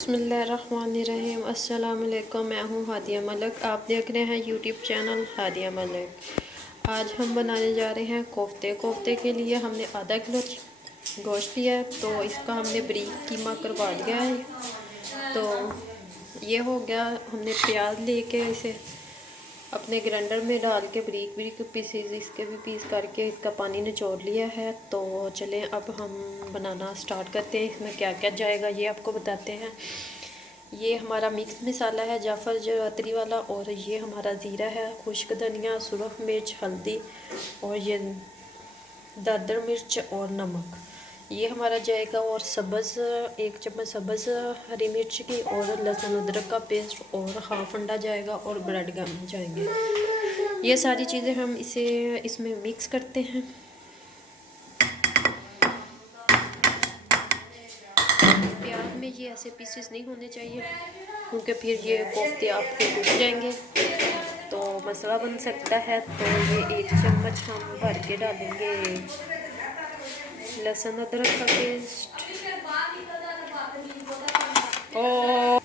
बिस्मिल्लाहिर्रहमानिर्रहीम। अस्सलाम वालेकुम। मैं हूँ हादिया मलिक, आप देख रहे हैं यूट्यूब चैनल हादिया मलिक। आज हम बनाने जा रहे हैं कोफ्ते। कोफ्ते के लिए हमने आधा किलो गोश्त लिया है, तो इसका हमने बारीक कीमा करवा लिया है। तो ये हो गया। हमने प्याज लेके इसे अपने ग्राइंडर में डाल के बारीक बारीक पीसीज इसके भी पीस करके इसका पानी निचोड़ लिया है। तो चलें अब हम बनाना स्टार्ट करते हैं। इसमें क्या क्या जाएगा ये आपको बताते हैं। ये हमारा मिक्स मसाला है जाफ़र जावित्री वाला, और ये हमारा ज़ीरा है, खुश्क धनिया, सुरख मिर्च, हल्दी, और ये दादर मिर्च और नमक। ये हमारा जाएगा। और सब्ज़ 1 चम्मच सब्ज़ हरी मिर्च की, और लहसुन अदरक का पेस्ट, और हाफ अंडा जाएगा, और ब्रेड गम जाएंगे। ये सारी चीज़ें हम इसमें मिक्स करते हैं। प्याज में ये ऐसे पीसेस नहीं होने चाहिए, क्योंकि फिर ये कोफ्ते आपके टूट जाएंगे तो मसला बन सकता है। तो ये 1 चम्मच हम भर के डालेंगे लहसुन अदरक का पेस्ट। और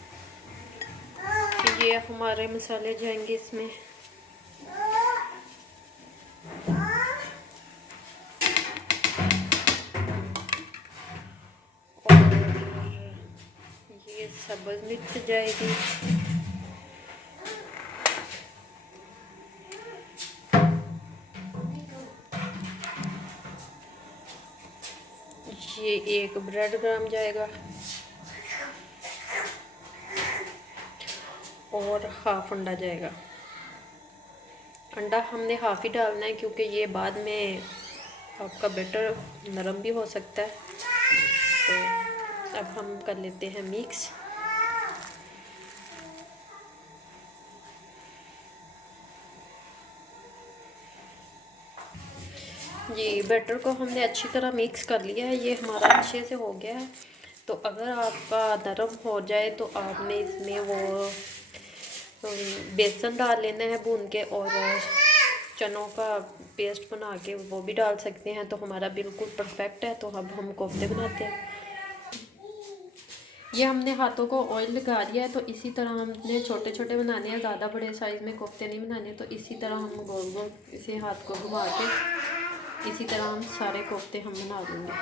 ये हमारे मसाले जाएंगे इसमें। और ये सब्ज़ मिर्च जाएगी। ये 1 ब्रेड ग्राम जाएगा, और हाफ अंडा जाएगा। अंडा हमने हाफ ही डालना है, क्योंकि ये बाद में आपका बैटर नरम भी हो सकता है। तो अब हम कर लेते हैं मिक्स। जी, बैटर को हमने अच्छी तरह मिक्स कर लिया है। ये हमारा अच्छे से हो गया है। तो अगर आपका नरम हो जाए तो आपने इसमें वो बेसन डाल लेना है भून के, और चनों का पेस्ट बना के वो भी डाल सकते हैं। तो हमारा बिल्कुल परफेक्ट है। तो अब हम कोफ्ते बनाते हैं। ये हमने हाथों को ऑयल लगा दिया है। तो इसी तरह हमने छोटे छोटे बनाने हैं, ज़्यादा बड़े साइज़ में कोफ्ते नहीं बनाने। तो इसी तरह हम गोल गोल इसे हाथ को घुमा के इसी तरह हम सारे कोफ्ते हम बना देंगे।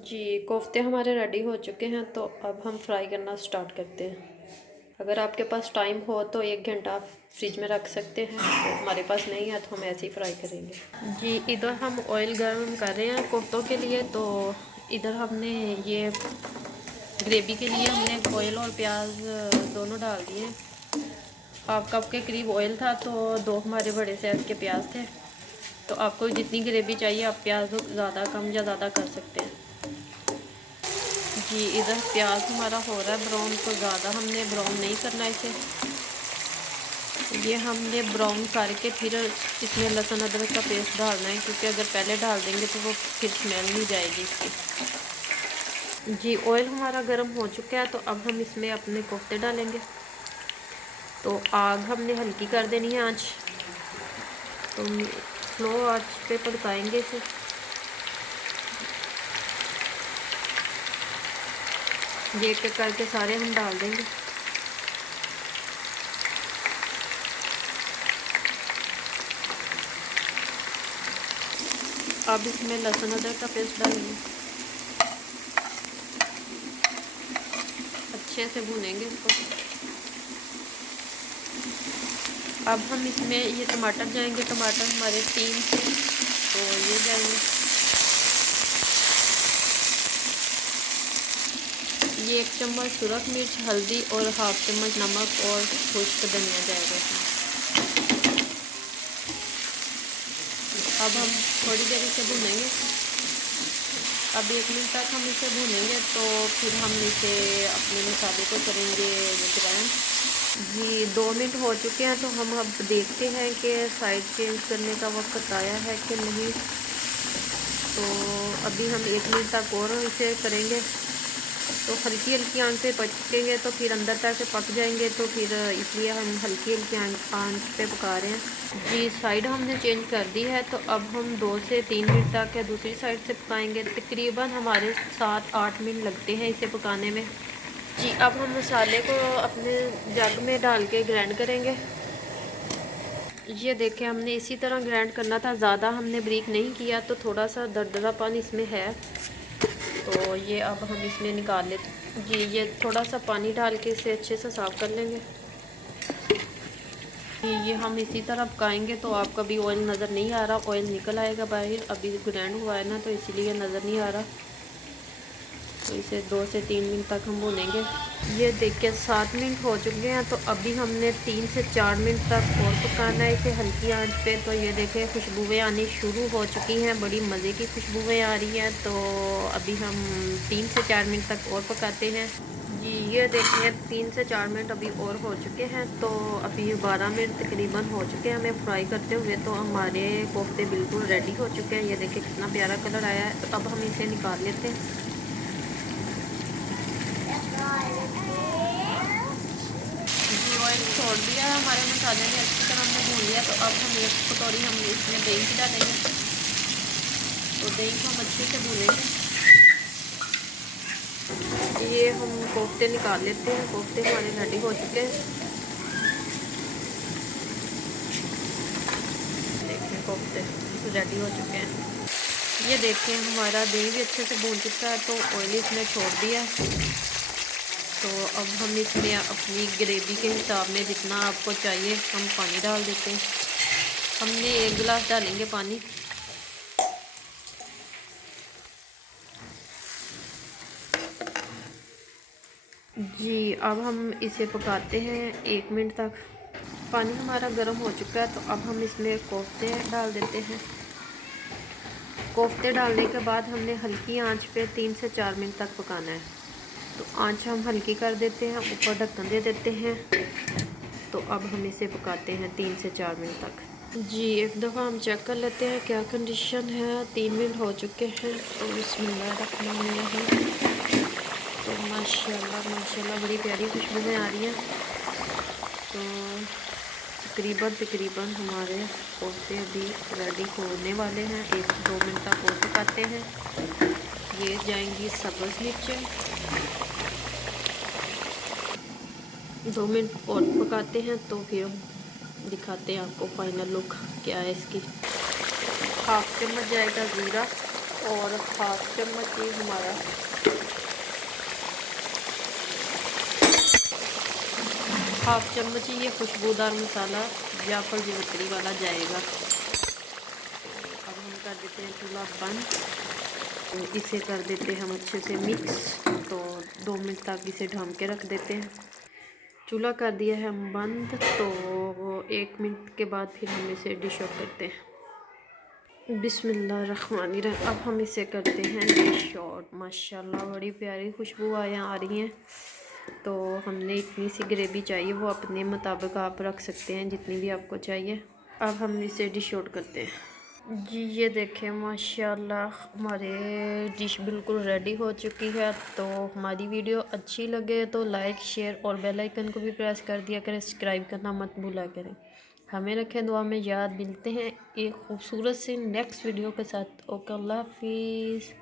जी, कोफ्ते हमारे रेडी हो चुके हैं। तो अब हम फ्राई करना स्टार्ट करते हैं। अगर आपके पास टाइम हो तो 1 घंटा आप फ्रिज में रख सकते हैं। तो हमारे पास नहीं है तो हम ऐसे ही फ्राई करेंगे। जी, इधर हम ऑयल गर्म कर रहे हैं कोफ्तों के लिए। तो इधर हमने ये ग्रेवी के लिए हमने ऑयल और प्याज दोनों डाल दिए। हाफ कप के करीब ऑयल था, तो 2 हमारे बड़े साइज़ के प्याज थे। तो आपको जितनी ग्रेवी चाहिए आप प्याज ज़्यादा कम या ज़्यादा कर सकते हैं। जी, इधर प्याज हमारा हो रहा है ब्राउन। तो ज़्यादा हमने ब्राउन नहीं करना इसे। ये हमने ब्राउन करके फिर इसमें लहसुन अदरक का पेस्ट डालना है, क्योंकि अगर पहले डाल देंगे तो वो फिर स्मेल नहीं जाएगी इसकी। जी, ऑयल हमारा गर्म हो चुका है। तो अब हम इसमें अपने कोफ्ते डालेंगे। तो आग हमने हल्की कर देनी है आँच। तो स्लो आँच पे पकाएंगे इसे। ये एक एक करके सारे हम डाल देंगे। अब इसमें लहसुन अदरक का पेस्ट डालेंगे। अच्छे से भूनेंगे इसको। अब हम इसमें ये टमाटर जाएंगे। टमाटर हमारे 3 थे, तो ये जाएंगे। ये 1 चम्मच सुरख मिर्च, हल्दी, और हाफ चम्मच नमक, और खुश्क धनिया जाएगा इसमें। अब हम थोड़ी देर इसे भूनेंगे। अब 1 मिनट तक हम इसे भूनेंगे। तो फिर हम इसे अपने मसाले को करेंगे ग्राइंड। जी, 2 मिनट हो चुके हैं। तो हम अब देखते हैं कि साइड चेंज करने का वक्त आया है कि नहीं। तो अभी हम 1 मिनट तक और इसे करेंगे। तो हल्की हल्की आंच पे पकेंगे तो फिर अंदर तक पक जाएंगे, तो फिर इसलिए हम हल्की हल्की आंच पे पका रहे हैं जी। साइड हमने चेंज कर दी है, तो अब हम 2 से 3 मिनट तक दूसरी साइड से पकाएंगे। तकरीबन हमारे 7-8 मिनट लगते हैं इसे पकाने में जी। अब हम मसाले को अपने जग में डाल के ग्राइंड करेंगे। ये देखें, हमने इसी तरह ग्राइंड करना था, ज़्यादा हमने ब्रीक नहीं किया, तो थोड़ा सा दरदरापन इसमें है। तो ये अब हम इसमें निकाल लेते जी। ये थोड़ा सा पानी डाल के इसे अच्छे से साफ़ कर लेंगे। ये हम इसी तरह पकाएंगे तो आपका भी ऑयल नज़र नहीं आ रहा, ऑयल निकल आएगा बाहर। अभी ग्राइंड हुआ है ना, तो इसीलिए नज़र नहीं आ रहा। तो इसे 2 से 3 मिनट तक हम भूनेंगे। ये देखिए 7 मिनट हो चुके हैं, तो अभी हमने 3 से 4 मिनट तक और पकाना है इसे हल्की आंच पे। तो ये देखिए खुशबुएं आनी शुरू हो चुकी हैं, बड़ी मज़े की खुशबुएं आ रही हैं। तो अभी हम 3 से 4 मिनट तक और पकाते हैं जी। ये देखिए 3 से 4 मिनट अभी और हो चुके हैं, तो अभी 12 मिनट तकरीबन हो चुके हैं हमें फ्राई करते हुए। तो हमारे कोफ्ते बिल्कुल रेडी हो चुके हैं। ये देखिए कितना प्यारा कलर आया है। तो अब हम इसे निकाल लेते हैं जी। ऑयल छोड़ दिया है हमारे मसाले ने, अच्छी तरह हमने भून लिया। तो अब हम एक कटोरी हम इसमें दही की डालेंगे। तो दही को हम अच्छे से भूनेंगे। ये हम कोफ्ते निकाल लेते हैं। कोफ्ते हमारे रेडी हो चुके हैं। देखिए कोफ्ते रेडी हो चुके हैं। ये देखें हमारा दही भी अच्छे से भून चुका है, तो ऑयल इसने छोड़ दिया। तो अब हम इसमें अपनी ग्रेवी के हिसाब में जितना आपको चाहिए हम पानी डाल देते हैं। हमने 1 गिलास डालेंगे पानी। जी अब हम इसे पकाते हैं 1 मिनट तक। पानी हमारा गर्म हो चुका है, तो अब हम इसमें कोफ्ते डाल देते हैं। कोफ्ते डालने के बाद हमने हल्की आंच पे 3 से 4 मिनट तक पकाना है। तो आंच हम हल्की कर देते हैं, ऊपर ढक्कन दे देते हैं। तो अब हम इसे पकाते हैं 3 से 4 मिनट तक जी। एक दफ़ा हम चेक कर लेते हैं क्या कंडीशन है। 3 मिनट हो चुके हैं। तो बिस्मिल्लाहिर्रहमानिर्रहीम। तो माशाल्लाह माशाल्लाह बड़ी प्यारी खुशबुएं आ रही हैं। तो तकरीबन हमारे कोफ्ते अभी रेडी होने वाले हैं। 1-2 मिनट तक और पकाते हैं। ये जाएंगी सब्ज़ मिर्चें। 2 मिनट और पकाते हैं, तो फिर दिखाते हैं आपको फाइनल लुक क्या है इसकी। 1/2 चम्मच जाएगा ज़ीरा और 1/2 चम्मच ही हमारा 1/2 चम्मच ही ये खुशबूदार मसाला जायफल जावित्री वाला जाएगा। अब हम कर देते हैं चूल्हा बंद। तो इसे कर देते हैं हम अच्छे से मिक्स। तो 2 मिनट तक इसे ढक के रख देते हैं। चूल्हा कर दिया है हम बंद। तो 1 मिनट के बाद फिर हम इसे डिश आउट करते हैं। बिस्मिल्लाहिर्रहमानिर्रहीम। अब हम इसे करते हैं डिश आउट। माशाल्लाह बड़ी प्यारी खुशबू आ रही हैं। तो हमने इतनी सी ग्रेवी चाहिए, वो अपने मुताबिक आप रख सकते हैं जितनी भी आपको चाहिए। अब हम इसे डिश आउट करते हैं जी। ये देखें माशाल्लाह हमारे डिश बिल्कुल रेडी हो चुकी है। तो हमारी वीडियो अच्छी लगे तो लाइक शेयर और बेल आइकन को भी प्रेस कर दिया करें। सब्सक्राइब करना मत भूला करें। हमें रखें दुआ में याद। मिलते हैं एक खूबसूरत सी नेक्स्ट वीडियो के साथ। ओके, अल्लाह हाफिज़।